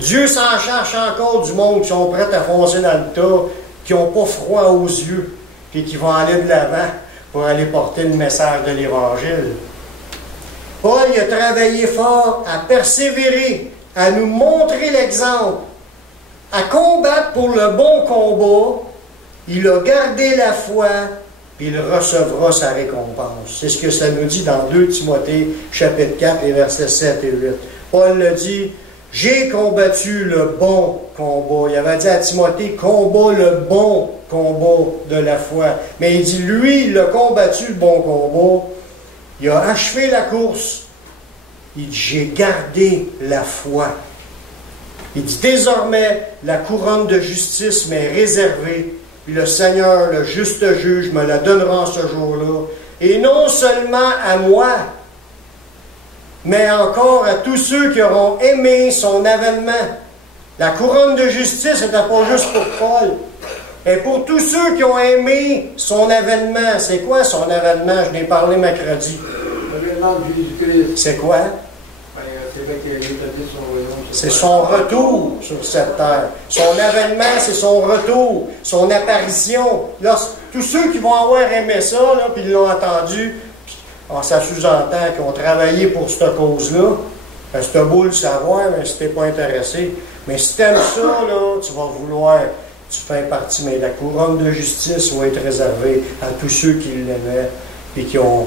Dieu s'en cherche encore du monde qui sont prêts à foncer dans le tas, qui n'ont pas froid aux yeux, et qui vont aller de l'avant pour aller porter le message de l'Évangile. Paul il a travaillé fort à persévérer, à nous montrer l'exemple, à combattre pour le bon combat. Il a gardé la foi, puis il recevra sa récompense. C'est ce que ça nous dit dans 2 Timothée, chapitre 4, les versets 7 et 8. Paul le dit, « J'ai combattu le bon combat. » Il avait dit à Timothée, « Combat le bon combat de la foi. » Mais il dit, lui, il a combattu le bon combat. Il a achevé la course. Il dit, « J'ai gardé la foi. » Il dit, « Désormais, la couronne de justice m'est réservée, puis le Seigneur, le juste juge, me la donnera en ce jour-là. Et non seulement à moi, mais encore à tous ceux qui auront aimé son avènement. » La couronne de justice n'était pas juste pour Paul. Et pour tous ceux qui ont aimé son avènement. C'est quoi son avènement? Je n'ai parlé mercredi. L'avènement de Jésus-Christ. C'est quoi? C'est son retour sur cette terre. Son avènement, c'est son retour, son apparition. Tous ceux qui vont avoir aimé ça, puis ils l'ont entendu, ça sous-entend qu'ils ont travaillé pour cette cause-là. C'est beau le savoir, mais si tu n'es pas intéressé. Mais si tu aimes ça, là, tu vas vouloir, tu fais partie. Mais la couronne de justice va être réservée à tous ceux qui l'aimaient et qui ont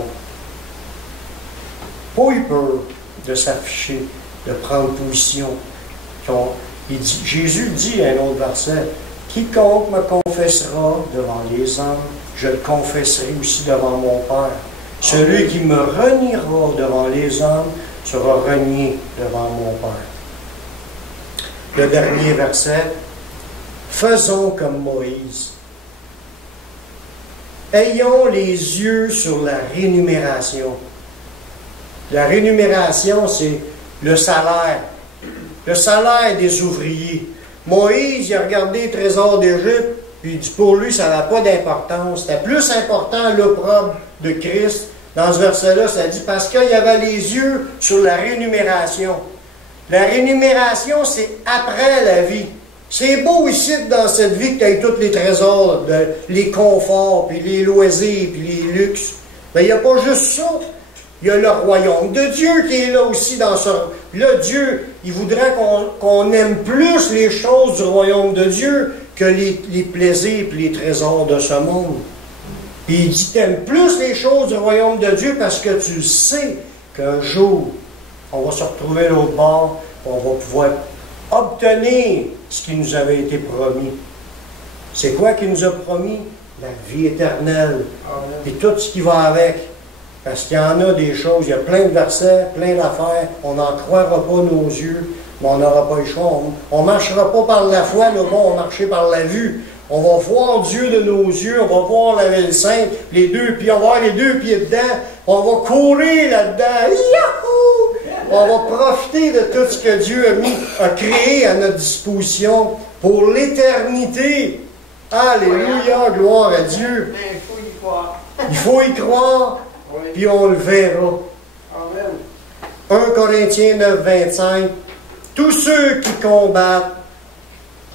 pas eu peur de s'afficher, de prendre position. Jésus dit à un autre verset, « Quiconque me confessera devant les hommes, je le confesserai aussi devant mon Père. Celui qui me reniera devant les hommes sera renié devant mon Père. » Le dernier verset, « Faisons comme Moïse. Ayons les yeux sur la rémunération. » La rémunération, c'est le salaire. Le salaire des ouvriers. Moïse, il a regardé les trésors d'Égypte, puis pour lui, ça n'avait pas d'importance. C'était plus important l'opprobre de Christ. Dans ce verset-là, ça dit, parce qu'il y avait les yeux sur la rémunération. La rémunération, c'est après la vie. C'est beau ici, dans cette vie, que tu aies tous les trésors, les conforts, puis les loisirs, puis les luxes. Mais il n'y a pas juste ça. il y a le royaume de Dieu qui est là aussi dans ce... Là, Dieu, il voudrait qu'on aime plus les choses du royaume de Dieu que les plaisirs et les trésors de ce monde. Puis il dit, t'aimes plus les choses du royaume de Dieu parce que tu sais qu'un jour, on va se retrouver à l'autre bord, on va pouvoir obtenir ce qui nous avait été promis. C'est quoi qu'il nous a promis? La vie éternelle. Et tout ce qui va avec. Parce qu'il y en a des choses, il y a plein de versets, plein d'affaires, on n'en croira pas nos yeux, mais on n'aura pas le choix. On ne marchera pas par la foi, là, bon, on va marcher par la vue. On va voir Dieu de nos yeux, on va voir la ville sainte, les deux pieds, on va avoir les deux pieds dedans, on va courir là-dedans, yahoo! On va profiter de tout ce que Dieu a créé à notre disposition pour l'éternité. Alléluia, gloire à Dieu. Mais il faut y croire. Il faut y croire, puis on le verra. Amen. 1 Corinthiens 9, 25. Tous ceux qui combattent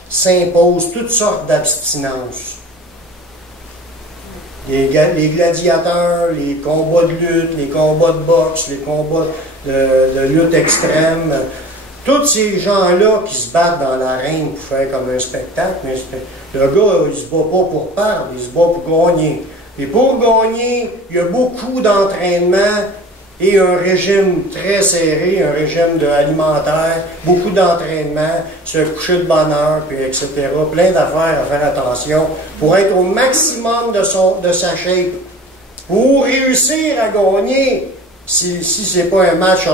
s'imposent toutes sortes d'abstinences. Les gladiateurs, les combats de lutte, les combats de boxe, les combats de lutte extrême, tous ces gens-là qui se battent dans l'arène pour faire comme un spectacle, mais le gars, il ne se bat pas pour perdre, il se bat pour gagner. Et pour gagner, il y a beaucoup d'entraînement et un régime très serré, un régime alimentaire, beaucoup d'entraînement, se coucher de bonne heure, puis etc. Plein d'affaires à faire attention pour être au maximum de sa shape. Pour réussir à gagner, si ce n'est pas un match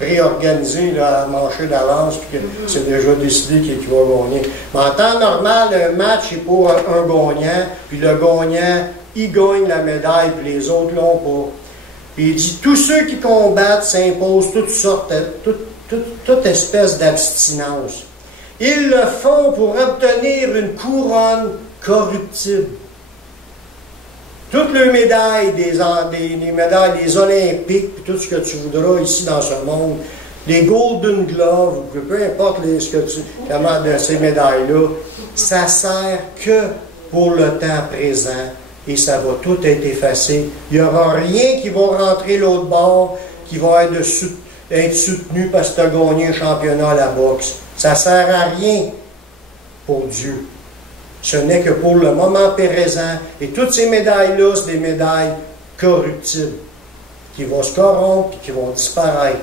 réorganisé là, à mancher d'avance, puis que c'est déjà décidé qui va gagner. Mais en temps normal, un match est pour un gagnant, puis le gagnant, il gagne la médaille, puis les autres l'ont pas. Puis il dit, tous ceux qui combattent s'imposent toutes sortes, toute espèce d'abstinence. Ils le font pour obtenir une couronne corruptible. Toutes les médailles, les médailles des Olympiques, puis tout ce que tu voudras ici dans ce monde, les Golden Gloves, peu importe comment de ces médailles-là, ça sert que pour le temps présent. Et ça va tout être effacé. Il n'y aura rien qui va rentrer l'autre bord, qui va être soutenu parce que tu as gagné un championnat à la boxe. Ça ne sert à rien pour Dieu. Ce n'est que pour le moment présent. Et toutes ces médailles-là, c'est des médailles corruptibles, qui vont se corrompre et qui vont disparaître.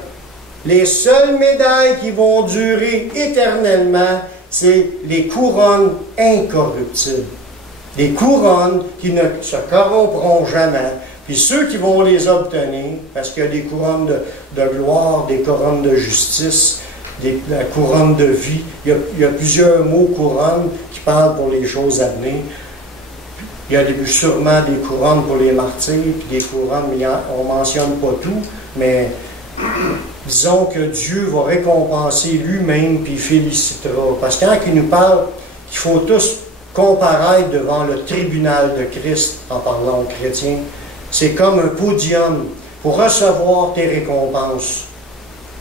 Les seules médailles qui vont durer éternellement, c'est les couronnes incorruptibles. Des couronnes qui ne se corrompront jamais. Puis ceux qui vont les obtenir, parce qu'il y a des couronnes de gloire, des couronnes de justice, la couronne de vie, il y a plusieurs mots couronnes qui parlent pour les choses à venir. Il y a sûrement des couronnes pour les martyrs, puis des couronnes, mais on ne mentionne pas tout, mais disons que Dieu va récompenser lui-même, puis il félicitera. Parce que quand il nous parle qu'il faut tous comparaître devant le tribunal de Christ, en parlant aux chrétiens, c'est comme un podium pour recevoir tes récompenses,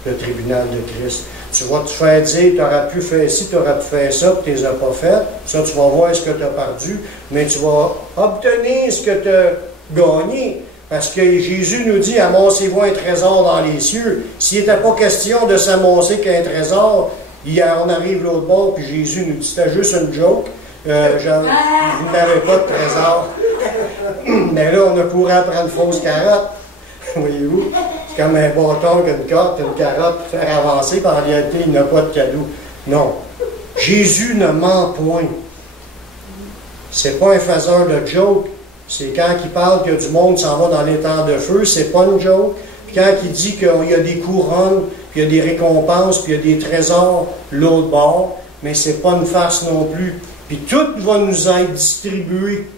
le tribunal de Christ. Tu vas te faire dire, tu aurais pu faire ci, tu aurais pu faire ça, puis tu ne les as pas fait. Ça, tu vas voir ce que tu as perdu, mais tu vas obtenir ce que tu as gagné. Parce que Jésus nous dit, amassez-vous un trésor dans les cieux. S'il n'était pas question de s'amasser qu'un trésor, on arrive l'autre bord, puis Jésus nous dit, c'était juste une joke. Vous n'avez pas de trésor. Mais là, on a couru après une fausse carotte. Voyez-vous? C'est comme un bâton qu'une carte, une carotte pour faire avancer, par en réalité, il n'a pas de cadeau. Non. Jésus ne ment point. C'est pas un faiseur de joke. C'est quand il parle que du monde s'en va dans les temps de feu, c'est pas une joke. Puis quand il dit qu'il y a des couronnes, puis il y a des récompenses, puis il y a des trésors l'autre bord, mais c'est pas une farce non plus. Puis tout va nous être distribué.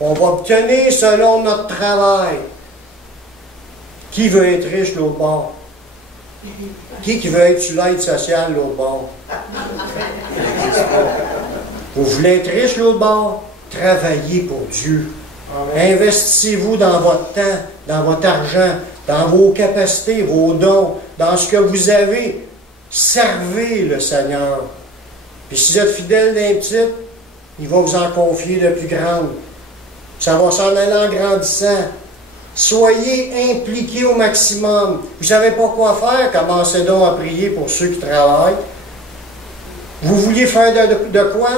On va obtenir selon notre travail. Qui veut être riche l'autre bord? Qui veut être sur l'aide sociale l'autre bord? Vous voulez être riche l'autre bord? Travaillez pour Dieu. Investissez-vous dans votre temps, dans votre argent, dans vos capacités, vos dons, dans ce que vous avez. Servez le Seigneur. Puis si vous êtes fidèle d'un petit, il va vous en confier de plus grande. Ça va s'en aller en grandissant. Soyez impliqués au maximum. Vous ne savez pas quoi faire, commencez donc à prier pour ceux qui travaillent. Vous vouliez faire de quoi?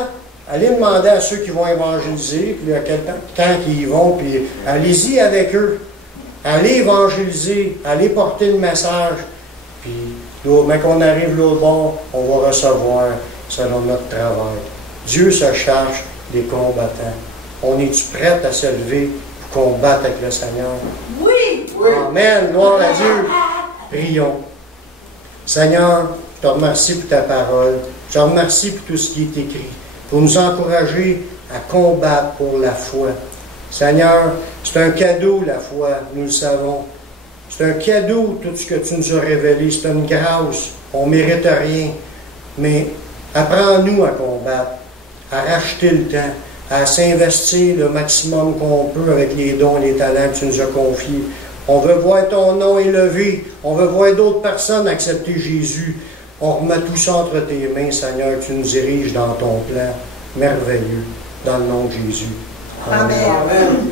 Allez demander à ceux qui vont évangéliser, puis à quel temps qu'ils y vont, puis allez-y avec eux. Allez évangéliser, allez porter le message. Puis, mais qu'on arrive l'autre bord, on va recevoir selon notre travail. Dieu se cherche des combattants. On est-tu prêt à se lever pour combattre avec le Seigneur? Oui! Amen. Gloire à Dieu. Prions. Seigneur, je te remercie pour ta parole. Je te remercie pour tout ce qui est écrit, pour nous encourager à combattre pour la foi. Seigneur, c'est un cadeau la foi, nous le savons. C'est un cadeau tout ce que tu nous as révélé. C'est une grâce. On ne mérite rien. Mais apprends-nous à combattre, à racheter le temps, à s'investir le maximum qu'on peut avec les dons et les talents que tu nous as confiés. On veut voir ton nom élevé. On veut voir d'autres personnes accepter Jésus. On remet tout ça entre tes mains, Seigneur, que tu nous diriges dans ton plan merveilleux, dans le nom de Jésus. Amen. Amen.